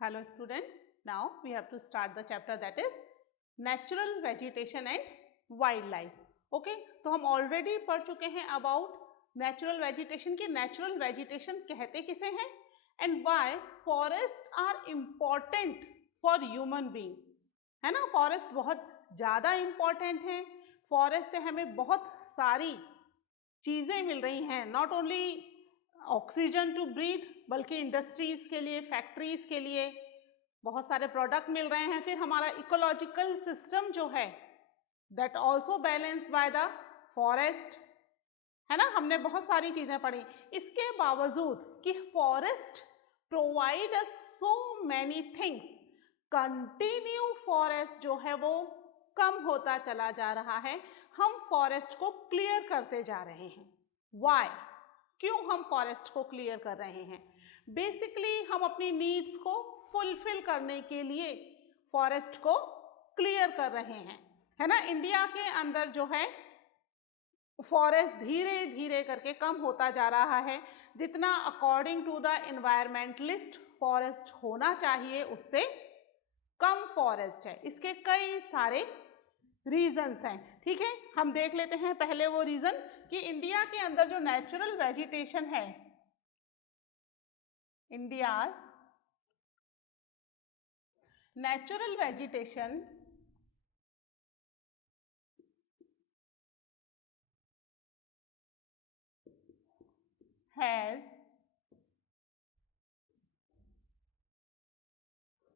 Hello students, now we have to start the chapter that is natural vegetation and wildlife. Okay, तो हम already पढ़ चुके हैं about natural vegetation कि natural vegetation कहते किसे हैं and why forests are important for human being, है ना। forest बहुत ज़्यादा important है, forest से हमें बहुत सारी चीज़ें मिल रही हैं, not only oxygen to breathe बल्कि इंडस्ट्रीज के लिए, फैक्ट्रीज के लिए बहुत सारे प्रोडक्ट मिल रहे हैं। फिर हमारा इकोलॉजिकल सिस्टम जो है that also balanced by the forest, है ना। हमने बहुत सारी चीज़ें पढ़ी। इसके बावजूद कि forest provide us so many things, continue forest जो है वो कम होता चला जा रहा है। हम फॉरेस्ट को क्लियर करते जा रहे हैं। वाई? क्यों हम फॉरेस्ट को क्लियर कर रहे हैं? बेसिकली हम अपनी नीड्स को फुलफिल करने के लिए फॉरेस्ट को क्लियर कर रहे हैं, है ना। इंडिया के अंदर जो है फॉरेस्ट धीरे धीरे करके कम होता जा रहा है। जितना according to the environmentalist forest होना चाहिए उससे कम फॉरेस्ट है। इसके कई सारे रीजंस हैं, ठीक है। हम देख लेते हैं पहले वो रीजन कि इंडिया के अंदर जो नेचुरल वेजिटेशन है, India's natural vegetation has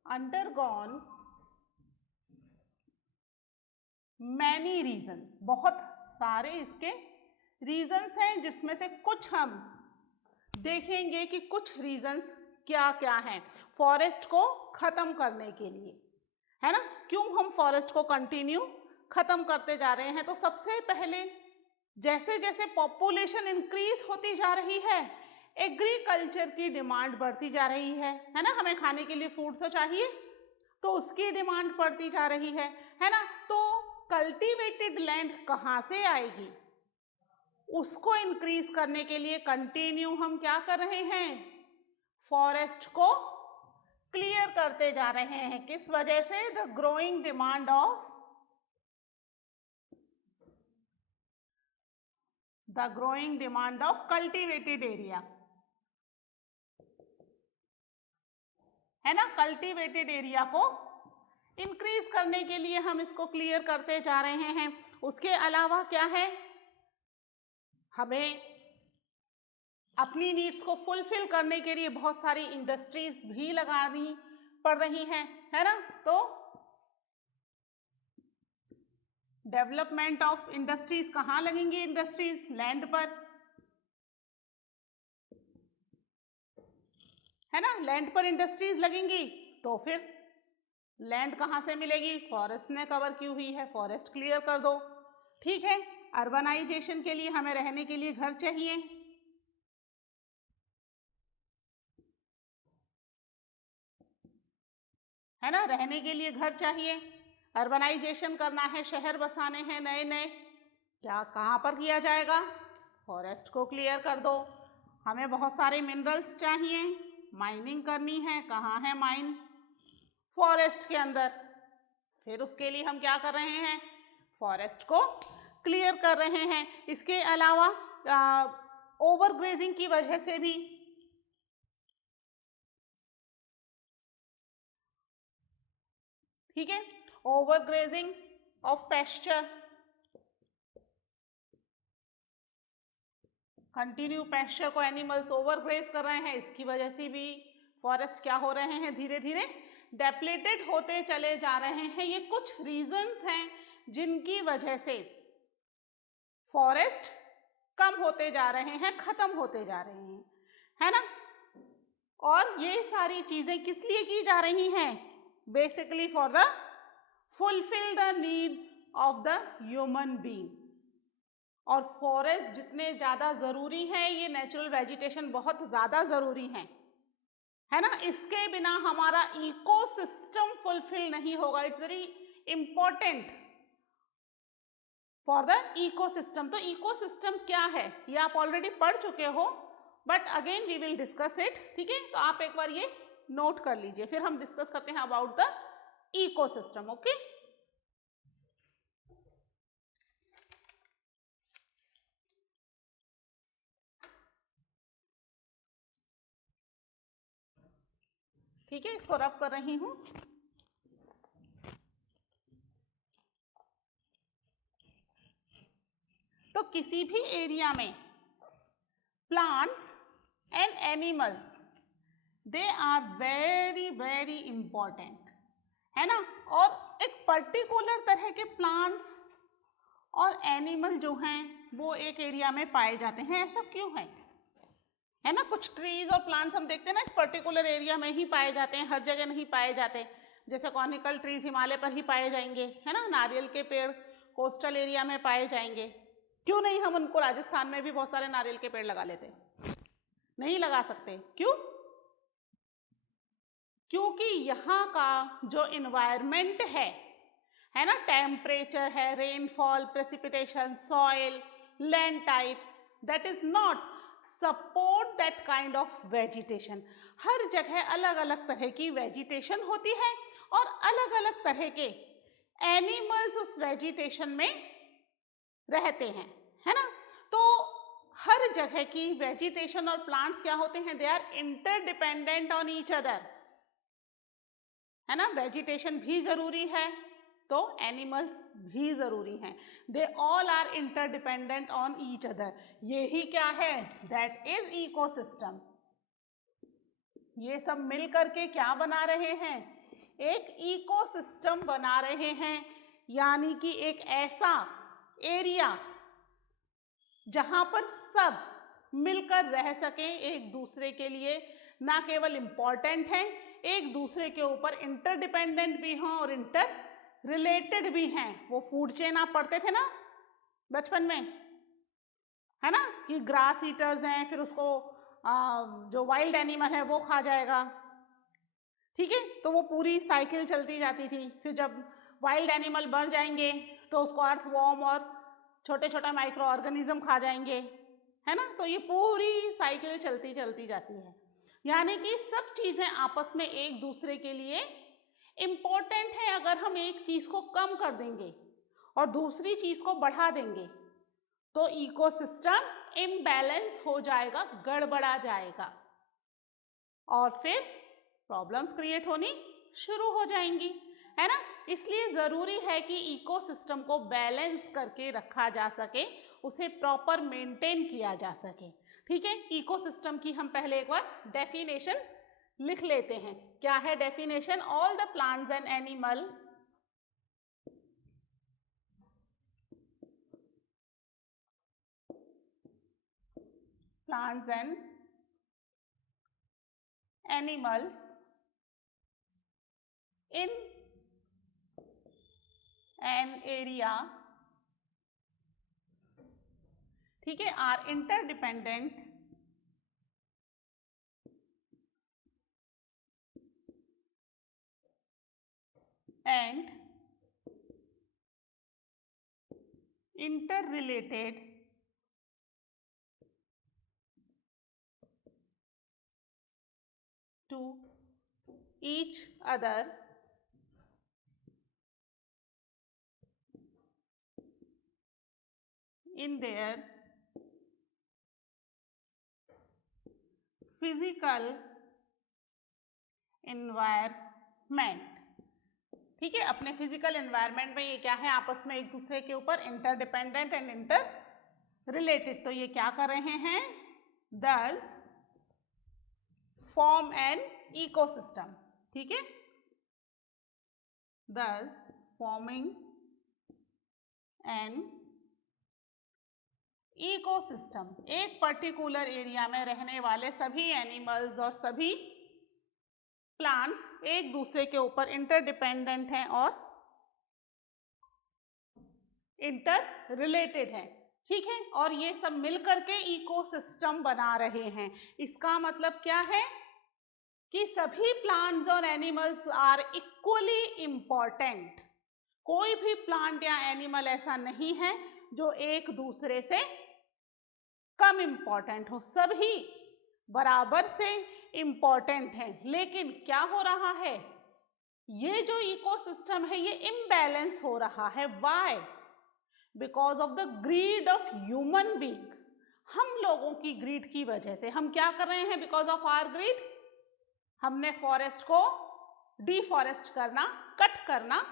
undergone many reasons. बहुत सारे इसके रीजंस हैं जिसमें से कुछ हम देखेंगे कि कुछ रीजंस क्या क्या हैं फॉरेस्ट को खत्म करने के लिए, है ना। क्यों हम फॉरेस्ट को कंटिन्यू खत्म करते जा रहे हैं? तो सबसे पहले जैसे जैसे पॉपुलेशन इंक्रीज होती जा रही है, एग्रीकल्चर की डिमांड बढ़ती जा रही है ना। हमें खाने के लिए फूड तो चाहिए, तो उसकी डिमांड बढ़ती जा रही है ना। तो कल्टीवेटेड लैंड कहाँ से आएगी? उसको इंक्रीज करने के लिए कंटिन्यू हम क्या कर रहे हैं? फॉरेस्ट को क्लियर करते जा रहे हैं। किस वजह से? The growing demand of cultivated area, है ना। कल्टीवेटेड एरिया को इंक्रीज करने के लिए हम इसको क्लियर करते जा रहे हैं। उसके अलावा क्या है, हमें अपनी नीड्स को फुलफिल करने के लिए बहुत सारी इंडस्ट्रीज भी लगानी पड़ रही हैं, है ना। तो डेवलपमेंट ऑफ इंडस्ट्रीज कहाँ लगेंगी? इंडस्ट्रीज लैंड पर, है ना। लैंड पर इंडस्ट्रीज लगेंगी तो फिर लैंड कहाँ से मिलेगी? फॉरेस्ट ने कवर की हुई है, फॉरेस्ट क्लियर कर दो, ठीक है। अर्बनाइजेशन के लिए हमें रहने के लिए घर चाहिए, है ना। रहने के लिए घर चाहिए, अर्बनाइजेशन करना है, शहर बसाने हैं नए नए, क्या कहाँ पर किया जाएगा? फॉरेस्ट को क्लियर कर दो। हमें बहुत सारे मिनरल्स चाहिए, माइनिंग करनी है, कहाँ है माइन? फॉरेस्ट के अंदर। फिर उसके लिए हम क्या कर रहे हैं? फॉरेस्ट को क्लियर कर रहे हैं। इसके अलावा ओवरग्रेजिंग की वजह से भी, ठीक है, overgrazing of pasture, continue pasture को एनिमल्स ओवरग्रेज कर रहे हैं, इसकी वजह से भी फॉरेस्ट क्या हो रहे हैं? धीरे धीरे डेप्लेटेड होते चले जा रहे हैं। ये कुछ रीजंस हैं जिनकी वजह से फॉरेस्ट कम होते जा रहे हैं, खत्म होते जा रहे हैं, है ना। और ये सारी चीजें किस लिए की जा रही हैं? Basically for the fulfil the needs of the human being. और फॉरेस्ट जितने ज़्यादा ज़रूरी हैं, ये नेचुरल वेजिटेशन बहुत ज़्यादा ज़रूरी हैं, है ना। इसके बिना हमारा इकोसिस्टम फुलफिल नहीं होगा। It's very important for the ecosystem. तो इकोसिस्टम क्या है ये आप ऑलरेडी पढ़ चुके हो, but again we will discuss it, ठीक है। तो आप एक बार ये नोट कर लीजिए, फिर हम डिस्कस करते हैं अबाउट द इकोसिस्टम। ओके, ठीक है, इसको रब कर रही हूं। तो किसी भी एरिया में plants and animals they are very very important, है ना। और एक पर्टिकुलर तरह के प्लांट्स और एनिमल जो हैं वो एक एरिया में पाए जाते हैं। ऐसा क्यों है ना। कुछ ट्रीज और प्लांट्स हम देखते हैं ना इस पर्टिकुलर एरिया में ही पाए जाते हैं, हर जगह नहीं पाए जाते। जैसे कॉनिकल ट्रीज हिमालय पर ही पाए जाएंगे, है ना। नारियल के पेड़ कोस्टल एरिया में पाए जाएंगे, क्यों नहीं हम उनको राजस्थान में भी बहुत सारे नारियल के पेड़ लगा लेते, नहीं लगा सकते, क्यों? क्योंकि यहाँ का जो इन्वायरमेंट है ना, टेम्परेचर है, rainfall, precipitation, soil, land type, that is not support that kind of vegetation. हर जगह अलग अलग तरह की वेजिटेशन होती है और अलग अलग तरह के एनिमल्स उस वेजिटेशन में रहते हैं, है ना। तो हर जगह की वेजिटेशन और प्लांट्स क्या होते हैं, they are interdependent on each other, है ना। वेजिटेशन भी जरूरी है तो एनिमल्स भी जरूरी हैं, they all are interdependent on each other. यही क्या है, दैट इज इकोसिस्टम। ये सब मिल करके क्या बना रहे हैं, एक इकोसिस्टम बना रहे हैं, यानी कि एक ऐसा एरिया जहां पर सब मिलकर रह सके, एक दूसरे के लिए ना केवल इम्पॉर्टेंट है, एक दूसरे के ऊपर इंटरडिपेंडेंट भी हों और इंटर रिलेटेड भी हैं। वो फूड चेन आप पढ़ते थे ना बचपन में, है ना, कि ग्रास ईटर्स हैं, फिर उसको जो वाइल्ड एनिमल है वो खा जाएगा, ठीक है। तो वो पूरी साइकिल चलती जाती थी। फिर जब वाइल्ड एनिमल मर जाएंगे तो उसको अर्थवॉर्म और छोटे छोटे माइक्रो ऑर्गेनिज्म खा जाएंगे, है ना। तो ये पूरी साइकिल चलती चलती जाती है, यानी कि सब चीजें आपस में एक दूसरे के लिए इम्पोर्टेंट है। अगर हम एक चीज को कम कर देंगे और दूसरी चीज को बढ़ा देंगे तो इकोसिस्टम इम्बैलेंस हो जाएगा, गड़बड़ा जाएगा और फिर प्रॉब्लम्स क्रिएट होनी शुरू हो जाएंगी, है ना। इसलिए जरूरी है कि इकोसिस्टम को बैलेंस करके रखा जा सके, उसे प्रॉपर मेंटेन किया जा सके, ठीक है। इकोसिस्टम की हम पहले एक बार डेफिनेशन लिख लेते हैं। क्या है definition, all the plants and animal plants and animals in an area, ठीक है, are interdependent and interrelated to each other in their physical environment, ठीक है। अपने फिजिकल एनवायरनमेंट में ये क्या है, आपस में एक दूसरे के ऊपर इंटरडिपेंडेंट एंड इंटर रिलेटेड। तो ये क्या कर रहे हैं, दस फॉर्म एन इकोसिस्टम, ठीक है, दस फॉर्मिंग एन इकोसिस्टम। एक पर्टिकुलर एरिया में रहने वाले सभी एनिमल्स और सभी प्लांट्स एक दूसरे के ऊपर इंटरडिपेंडेंट हैं और इंटर रिलेटेड हैं, ठीक है। और ये सब मिलकर के इकोसिस्टम बना रहे हैं। इसका मतलब क्या है कि सभी प्लांट्स और एनिमल्स आर इक्वली इंपॉर्टेंट। कोई भी प्लांट या एनिमल ऐसा नहीं है जो एक दूसरे से कम इंपॉर्टेंट हो, सभी बराबर से इम्पॉर्टेंट हैं, लेकिन क्या हो रहा है, ये जो इकोसिस्टम है ये इम्बैलेंस हो रहा है। Why? Because of the greed of human being. हम लोगों की ग्रीड की वजह से हम क्या कर रहे हैं, बिकॉज ऑफ आवर ग्रीड हमने फॉरेस्ट को डिफॉरेस्ट करना, कट करना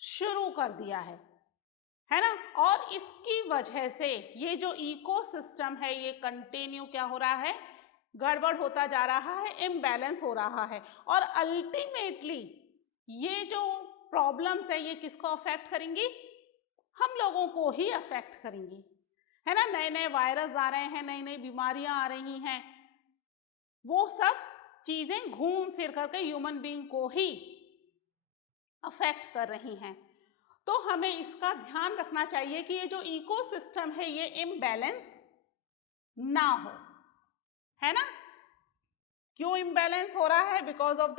शुरू कर दिया है ना। और इसकी वजह से ये जो इकोसिस्टम है ये कंटिन्यू क्या हो रहा है, गड़बड़ होता जा रहा है, इम्बैलेंस हो रहा है। और अल्टीमेटली ये जो प्रॉब्लम्स है ये किसको अफेक्ट करेंगी, हम लोगों को ही अफेक्ट करेंगी, है ना। नए नए वायरस आ रहे हैं, नई नई बीमारियां आ रही हैं, वो सब चीजें घूम फिर करके ह्यूमन बीइंग को ही अफेक्ट कर रही हैं। तो हमें इसका ध्यान रखना चाहिए कि ये जो इकोसिस्टम है ये इम्बैलेंस ना हो, है ना। क्यों इम्बैलेंस हो रहा है? Because of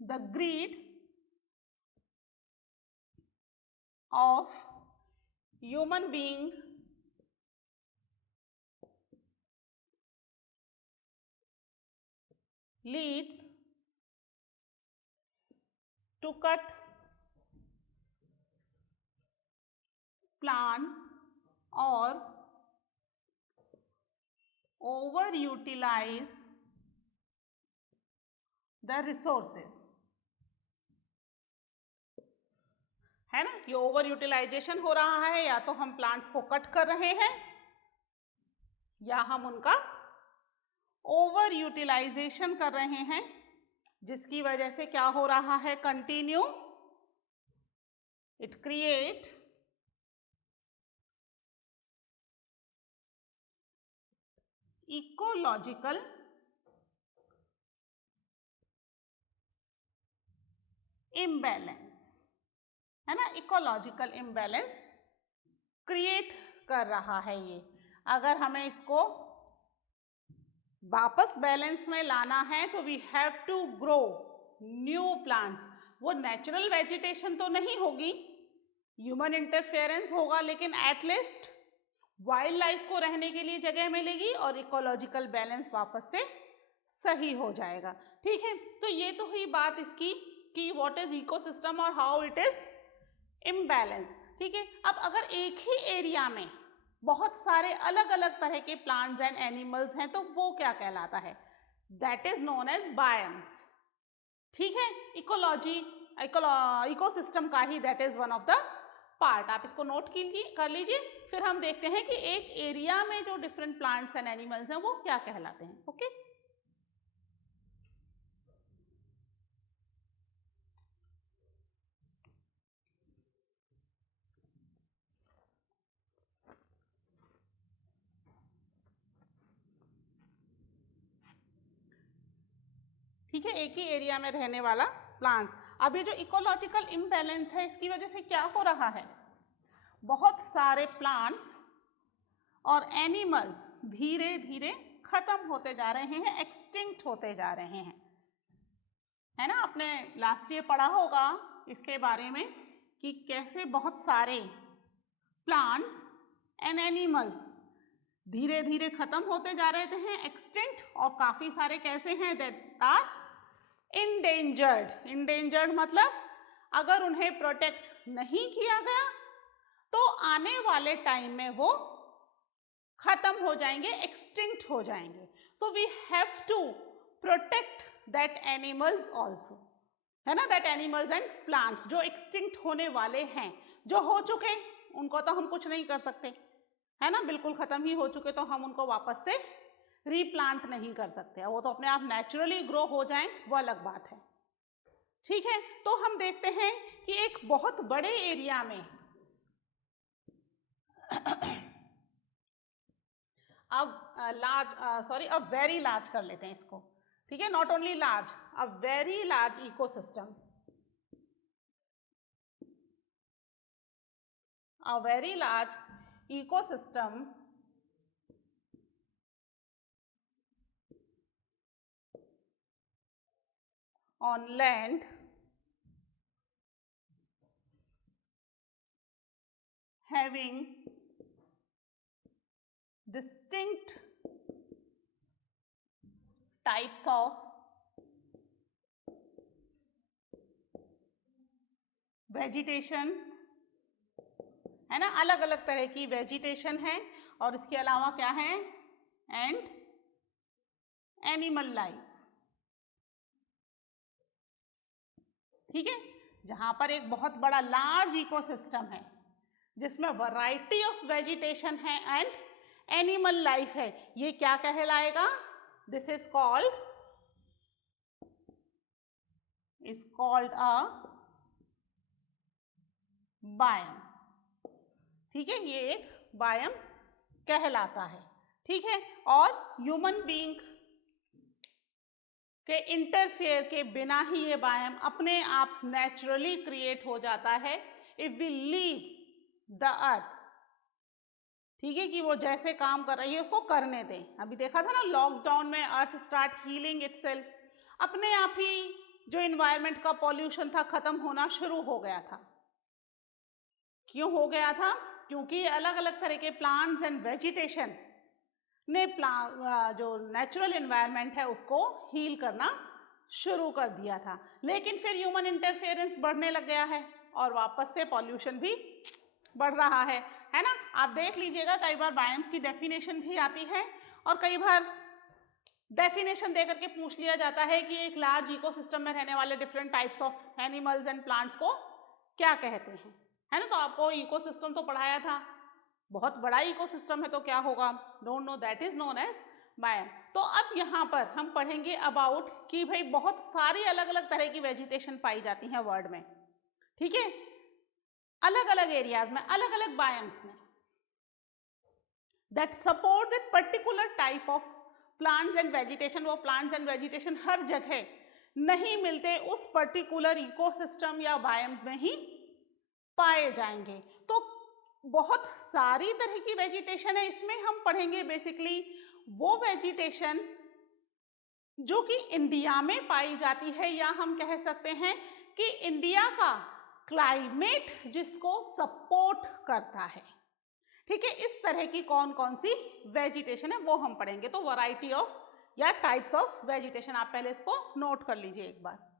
the greed of human being leads to cut plants or overutilize the resources, है ना। ये ओवर यूटिलाइजेशन हो रहा है, या तो हम प्लांट्स को कट कर रहे हैं या हम उनका ओवर यूटिलाइजेशन कर रहे हैं, जिसकी वजह से क्या हो रहा है, continue it create ecological imbalance, है ना। इकोलॉजिकल इम्बैलेंस क्रिएट कर रहा है ये। अगर हमें इसको वापस बैलेंस में लाना है तो we have to grow new plants. वो नेचुरल वेजिटेशन तो नहीं होगी, ह्यूमन इंटरफेरेंस होगा, लेकिन एटलीस्ट वाइल्ड लाइफ को रहने के लिए जगह मिलेगी और इकोलॉजिकल बैलेंस वापस से सही हो जाएगा। ठीक है, तो ये तो हुई बात इसकी कि व्हाट इज इकोसिस्टम और हाउ इट इज इम्बैलेंस। ठीक है, अब अगर एक ही एरिया में बहुत सारे अलग अलग तरह के प्लांट्स एंड एनिमल्स हैं तो वो क्या कहलाता है, that is known as biomes. ठीक है, इकोलॉजी इकोसिस्टम का ही that is one of the part. आप इसको नोट कर लीजिए, फिर हम देखते हैं कि एक एरिया में जो डिफरेंट प्लांट्स एंड एनिमल्स हैं वो क्या कहलाते हैं। ओके, ठीक है, एक ही एरिया में रहने वाला प्लांट्स। अब ये जो इकोलॉजिकल इम्बैलेंस है इसकी वजह से क्या हो रहा है, बहुत सारे प्लांट्स और एनिमल्स धीरे धीरे खत्म होते जा रहे हैं, एक्सटिंक्ट होते जा रहे हैं, है ना। आपने लास्ट ईयर पढ़ा होगा इसके बारे में कि कैसे बहुत सारे प्लांट्स एंड एनिमल्स धीरे धीरे खत्म होते जा रहे हैं, एक्सटिंक्ट, और काफी सारे कैसे हैं, दैट आर इंडेंजर्ड। इंडेंजर्ड मतलब अगर उन्हें प्रोटेक्ट नहीं किया गया तो आने वाले टाइम में वो खत्म हो जाएंगे, एक्सटिंक्ट हो जाएंगे। तो we have to protect that animals also, है ना, दैट एनिमल्स एंड प्लांट्स जो एक्सटिंक्ट होने वाले हैं। जो हो चुके उनको तो हम कुछ नहीं कर सकते, है ना, बिल्कुल खत्म ही हो चुके तो हम उनको वापस से रीप्लांट नहीं कर सकते, वो तो अपने आप नेचुरली ग्रो हो जाएं, वो अलग बात है। ठीक है, तो हम देखते हैं कि एक बहुत बड़े एरिया में अब वेरी लार्ज कर लेते हैं इसको। ठीक है, not only large, a very large ecosystem, a very large ecosystem on land having distinct types of vegetations, है ना, अलग अलग तरह की वेजिटेशन है, और इसके अलावा क्या है, एंड एनिमल लाइफ। ठीक है, जहां पर एक बहुत बड़ा लार्ज इकोसिस्टम है जिसमें वैरायटी ऑफ वेजिटेशन है एंड एनिमल लाइफ है, ये क्या कहलाएगा, this is called a biome. ठीक है, ये एक बायोम कहलाता है। ठीक है, और ह्यूमन बीइंग के इंटरफेयर के बिना ही ये बायोम अपने आप नेचुरली क्रिएट हो जाता है if we leave the earth. ठीक है, कि वो जैसे काम कर रही है उसको करने दें। अभी देखा था ना लॉकडाउन में, अर्थ स्टार्ट हीलिंग इटसेल्फ, अपने आप ही जो इन्वायरमेंट का पॉल्यूशन था खत्म होना शुरू हो गया था। क्यों हो गया था, क्योंकि अलग अलग तरह के प्लांट्स एंड वेजिटेशन ने जो नेचुरल इन्वायरमेंट है उसको हील करना शुरू कर दिया था। लेकिन फिर ह्यूमन इंटरफेरेंस बढ़ने लग गया है और वापस से पॉल्यूशन भी बढ़ रहा है ना। आप देख लीजिएगा, कई बार बायोम्स की डेफिनेशन भी आती है और कई बार डेफिनेशन देकर के पूछ लिया जाता है कि एक लार्ज इकोसिस्टम में रहने वाले different types of animals and plants को क्या कहते हैं, है ना। तो आपको इकोसिस्टम तो पढ़ाया था, बहुत बड़ा इकोसिस्टम है तो क्या होगा, don't know, that is known as biome. तो अब यहाँ पर हम पढ़ेंगे अबाउट कि भाई बहुत सारी अलग अलग तरह की वेजिटेशन पाई जाती हैं वर्ल्ड में। ठीक है, अलग अलग एरियाज में, अलग अलग बायोम्स में, that support that particular type of plants and vegetation. वो प्लांट्स एंड वेजिटेशन हर जगह नहीं मिलते, उस पर्टिकुलर इकोसिस्टम या बायोम में ही पाए जाएंगे। तो बहुत सारी तरह की वेजिटेशन है, इसमें हम पढ़ेंगे बेसिकली वो वेजिटेशन जो कि इंडिया में पाई जाती है, या हम कह सकते हैं कि इंडिया का क्लाइमेट जिसको सपोर्ट करता है। ठीक है, इस तरह की कौन कौन सी वेजिटेशन है वो हम पढ़ेंगे। तो वैरायटी ऑफ या टाइप्स ऑफ वेजिटेशन, आप पहले इसको नोट कर लीजिए एक बार।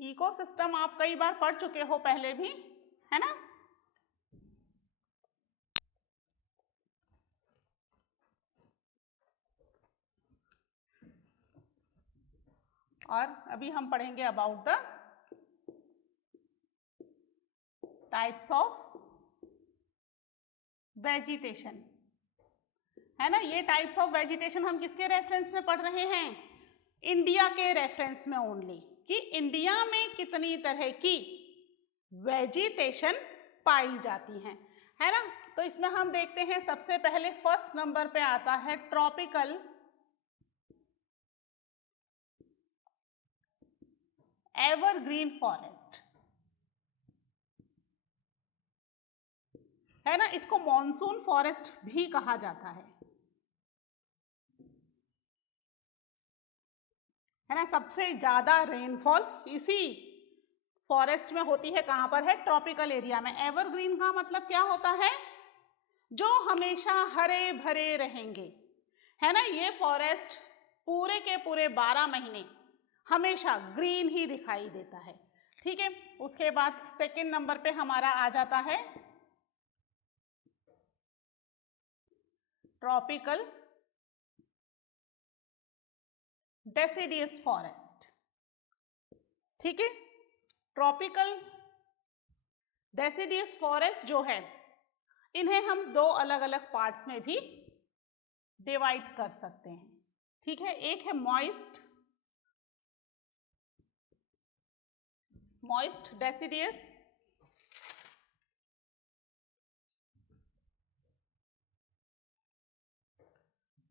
इकोसिस्टम आप कई बार पढ़ चुके हो पहले भी, है ना। और अभी हम पढ़ेंगे about the types of vegetation, है ना। ये टाइप्स ऑफ वेजिटेशन हम किसके रेफरेंस में पढ़ रहे हैं, इंडिया के रेफरेंस में ओनली, कि इंडिया में कितनी तरह की वेजिटेशन पाई जाती हैं, है ना। तो इसमें हम देखते हैं सबसे पहले फर्स्ट नंबर पे आता है ट्रॉपिकल एवरग्रीन फॉरेस्ट, है ना। इसको मॉनसून फॉरेस्ट भी कहा जाता है ना। सबसे ज्यादा रेनफॉल इसी फॉरेस्ट में होती है, कहां पर है, ट्रॉपिकल एरिया में। एवरग्रीन का मतलब क्या होता है, जो हमेशा हरे भरे रहेंगे, है ना। ये फॉरेस्ट पूरे के पूरे 12 महीने हमेशा ग्रीन ही दिखाई देता है। ठीक है, उसके बाद सेकंड नंबर पे हमारा आ जाता है ट्रॉपिकल डेसिडियस फॉरेस्ट। ठीक है, ट्रॉपिकल डेसिडियस फॉरेस्ट जो है, इन्हें हम दो अलग अलग पार्ट्स में भी डिवाइड कर सकते हैं। ठीक है, एक है मॉइस्ट डेसिडियस,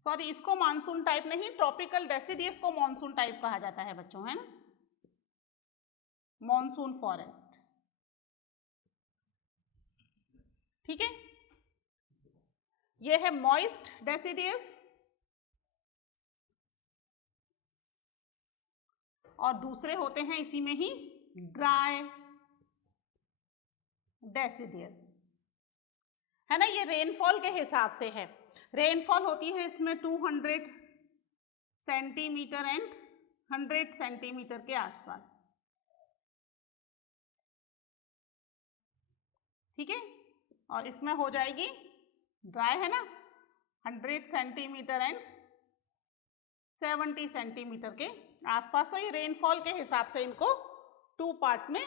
सॉरी इसको मानसून टाइप नहीं, ट्रॉपिकल डेसिडियस को मानसून टाइप कहा जाता है बच्चों, है ना, मानसून फॉरेस्ट। ठीक है, ये है मॉइस्ट डेसिडियस और दूसरे होते हैं इसी में ही ड्राई डेसिडियस, है ना। ये रेनफॉल के हिसाब से है। रेनफॉल होती है इसमें 200 सेंटीमीटर एंड 100 सेंटीमीटर के आसपास, ठीक है। और इसमें हो जाएगी ड्राई, है ना, 100 सेंटीमीटर एंड 70 सेंटीमीटर के आसपास। तो ये रेनफॉल के हिसाब से इनको 2 पार्ट्स में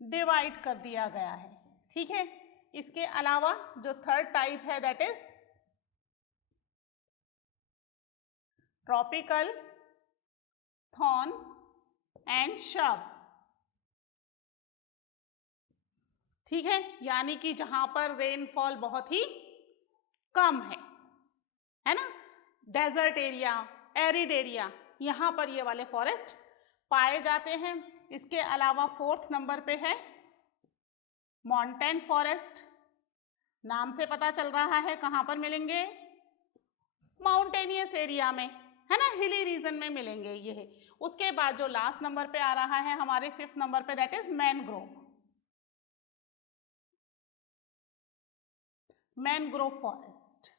डिवाइड कर दिया गया है, ठीक है। इसके अलावा जो थर्ड टाइप है that is tropical thorn and shrubs, ठीक है। यानी कि जहां पर रेनफॉल बहुत ही कम है ना, डेजर्ट एरिया, एरिड एरिया, यहां पर ये वाले फॉरेस्ट पाए जाते हैं। इसके अलावा 4th नंबर पे है माउंटेन फॉरेस्ट। नाम से पता चल रहा है कहां पर मिलेंगे, माउंटेनियस एरिया में, है ना, हिली रीजन में मिलेंगे ये। उसके बाद जो लास्ट नंबर पे आ रहा है हमारे 5th नंबर पे that is mangrove, mangrove forest.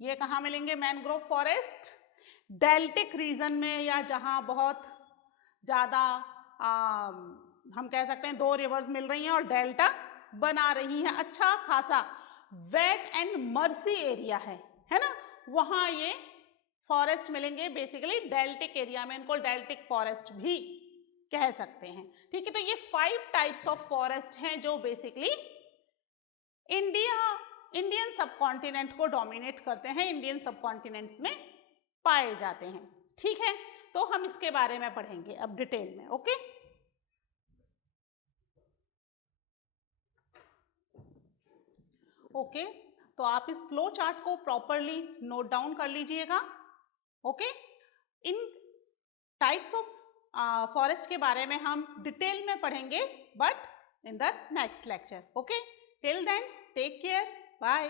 ये कहाँ मिलेंगे मैनग्रोव फॉरेस्ट, डेल्टिक रीजन में, या जहाँ बहुत ज़्यादा हम कह सकते हैं 2 रिवर्स मिल रही हैं और डेल्टा बना रही हैं, अच्छा खासा वेट एंड मर्सी एरिया है ना, वहाँ ये फॉरेस्ट मिलेंगे। बेसिकली डेल्टिक एरिया में इनको डेल्टिक फॉरेस्ट भी कह सकते हैं, ठीक है। तो ये 5 टाइप्स ऑफ फॉरेस्ट हैं जो बेसिकली इंडियन सबकॉन्टिनेंट को डोमिनेट करते हैं, इंडियन सबकॉन्टिनेंट्स में पाए जाते हैं, ठीक है। तो हम इसके बारे में पढ़ेंगे अब डिटेल में, ओके। ओके, तो आप इस फ्लो चार्ट को प्रॉपरली नोट डाउन कर लीजिएगा, ओके। इन टाइप्स ऑफ फॉरेस्ट के बारे में हम डिटेल में पढ़ेंगे but in the next lecture, okay. Till then take care, bye.